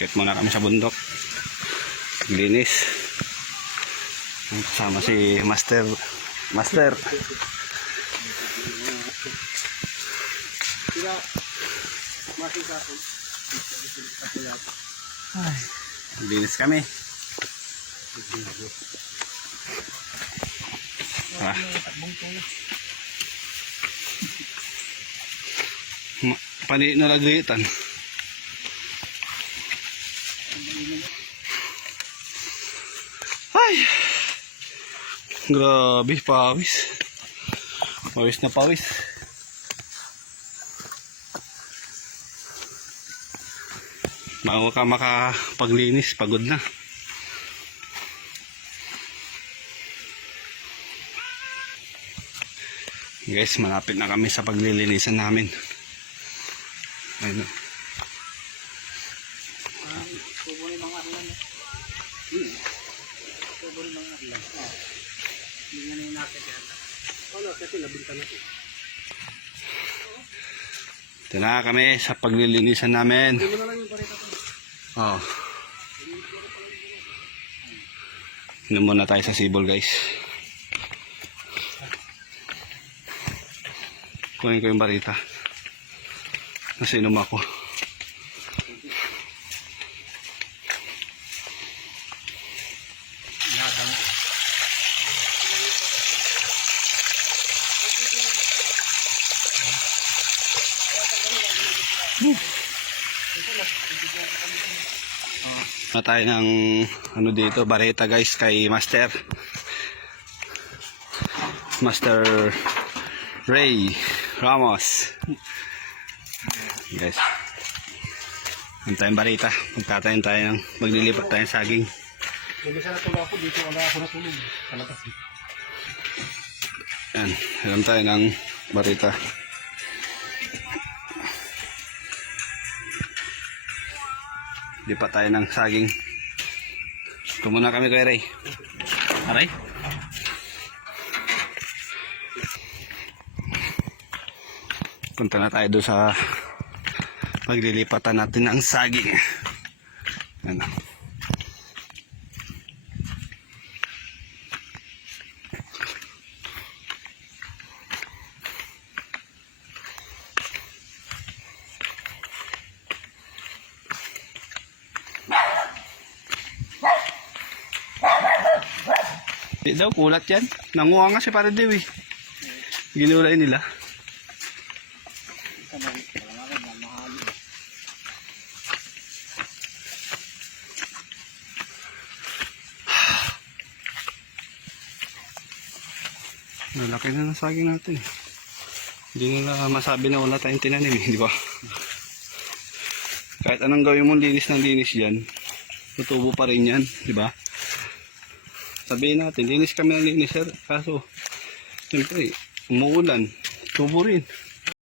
Kahit muna kami sa bundok. Linis. Kasama si Master. Ay, linis kami. Ah. Pani na lagitan. Ay. Grabe, pawis. Pawis na pawis. Bago ka makapaglinis, pagod na. Guys, malapit na kami sa paglilinisan namin. Ayun. Ito na kami sa paglilinisan namin. Oh. Inom muna tayo sa sibol, guys. Kunin ko yung barita. Kasi inom ako. Na tayo ng ano dito, bareta guys, kay Master Ray Ramos. Guys, ang tayong bareta, magtatayin tayo ng maglilipat tayo ng saging. Yan, alam tayo ng bareta. Lipat tayo ng saging. Ito muna kami kay Ray. Aray. Punta na tayo doon sa paglilipatan natin ng saging. Ano. Di daw, kulat yan. Nanguha nga si Pare Dew eh. Ginulay nila. Nalaki na ng saging natin. Hindi nila masabi na wala tayong tinanim eh, di ba? Kahit anong gawin mong linis ng linis dyan, tutubo pa rin yan, di ba? Sabihin natin, linis kami ng linis sir, kaso siyempre, umuulan, tubo rin.